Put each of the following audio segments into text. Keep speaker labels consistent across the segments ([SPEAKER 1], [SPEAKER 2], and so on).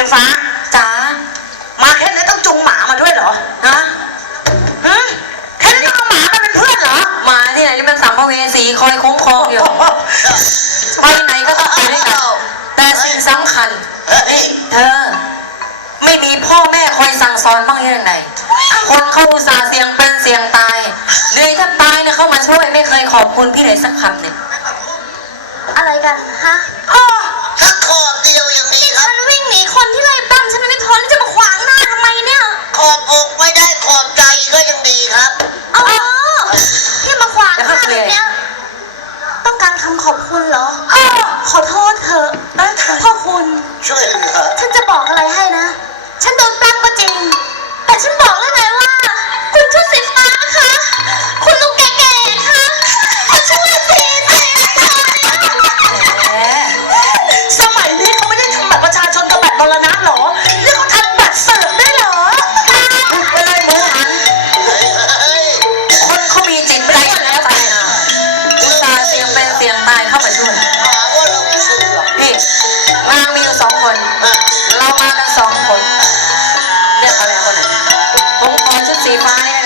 [SPEAKER 1] ยงฟ้า
[SPEAKER 2] จ๋า
[SPEAKER 1] มาแค่นี้ต้องจุงหมามาด้วยเหรอ
[SPEAKER 2] ฮะ
[SPEAKER 1] หืแค่นี้ต้องเอาหมามาเป็นเพื่อนเหรอ
[SPEAKER 2] มาที่ไหนที่มันสามภเวสีคอยคุ้มครองอยู่ไปไหนก็ต้องไปด้วยกันแต่สิ่งสำคัญ
[SPEAKER 3] เธ
[SPEAKER 2] อไม่มีพ่อแม่คอยสั่งสอนบ้างยังไงคนเขาอุตส่าห์เสี่ยงเป็นเสี่ยงตายเลย
[SPEAKER 4] ถ้า
[SPEAKER 1] ตาย
[SPEAKER 2] นะเขามาช่วยไม่
[SPEAKER 3] เค
[SPEAKER 4] ยขอบคุณ
[SPEAKER 2] พี่เลย
[SPEAKER 4] สักคำหนึ่งอะ
[SPEAKER 1] ไรกันฮะ 嘴巴呀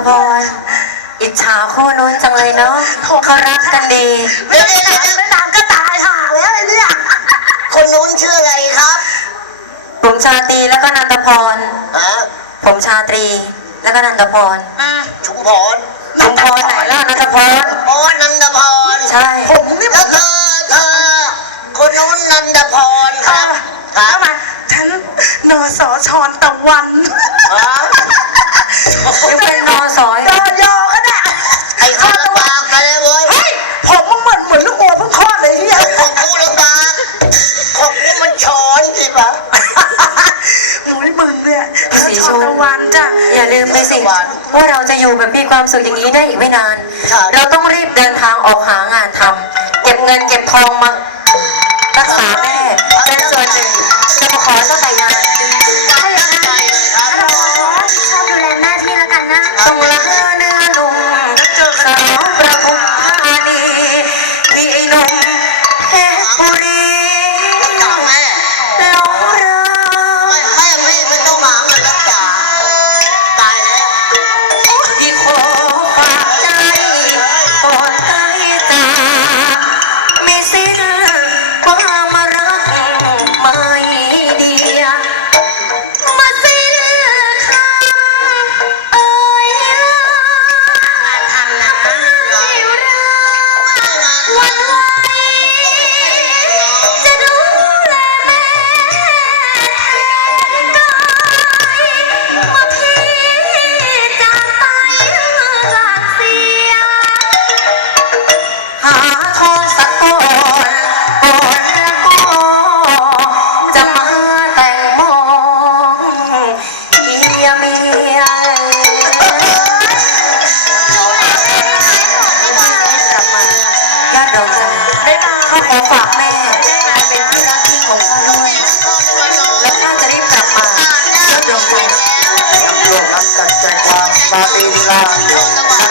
[SPEAKER 1] นั
[SPEAKER 2] นทพรอิจฉาคู่นู้นจังเลยเนาะเขารักกันดี
[SPEAKER 1] ไม่ได้นานไม่นานก็ตายห่าแล้วไอ้เนี่ย
[SPEAKER 3] คนนู้นชื่ออะไรครับ
[SPEAKER 2] ผมชาตรีแล้วก็นันทพร
[SPEAKER 3] ฮะ
[SPEAKER 2] ผมชาตรีแล้วก็นันทพร
[SPEAKER 3] ชุมพร
[SPEAKER 2] นันทพรไหนล่ะนันทพร
[SPEAKER 3] อ๋อนันทพร
[SPEAKER 2] ใช่
[SPEAKER 1] ผมนี่
[SPEAKER 3] แล้
[SPEAKER 1] มั
[SPEAKER 3] วนเธอเธอคนนู้นนันทพรค
[SPEAKER 1] ค่ะ
[SPEAKER 3] รับค
[SPEAKER 1] แล้
[SPEAKER 3] รั
[SPEAKER 1] ว
[SPEAKER 3] บ
[SPEAKER 1] มาฉันนอสอชอนตะวัน
[SPEAKER 3] ฮะ
[SPEAKER 2] ยังเป็นนอสอย
[SPEAKER 1] ยอยอก็ได้
[SPEAKER 3] ไอ้คนลำบากมาเลยเว้ย
[SPEAKER 1] เฮ้ยผมมันเหมือนเหมือนลูกโอเพิ่งคลอดเลยเฮีย
[SPEAKER 3] ของกูลำบากของกูมันช้อนสิปะ
[SPEAKER 1] หนูมึงเนี่ยชอนตะวันจ้ะ
[SPEAKER 2] อย่าลืมไปสิ ว่าเราจะอยู่แบบมีความสุขอย่างนี้ได้อีกไม่นาน เราต้องรีบเดินทางออกหางานทำเก็บเงินเก็บทองมารักษาแม่เป็นส่วนหนึ่งจะมาขอเจ้าแต่งงาน ฝาก
[SPEAKER 4] แม่เป็
[SPEAKER 2] นที่รักที่ของพ่อด้วย และข้าจะรีบกลับมาญาติดวงใจ
[SPEAKER 3] รวมรับจัดใจความมาตีลีลา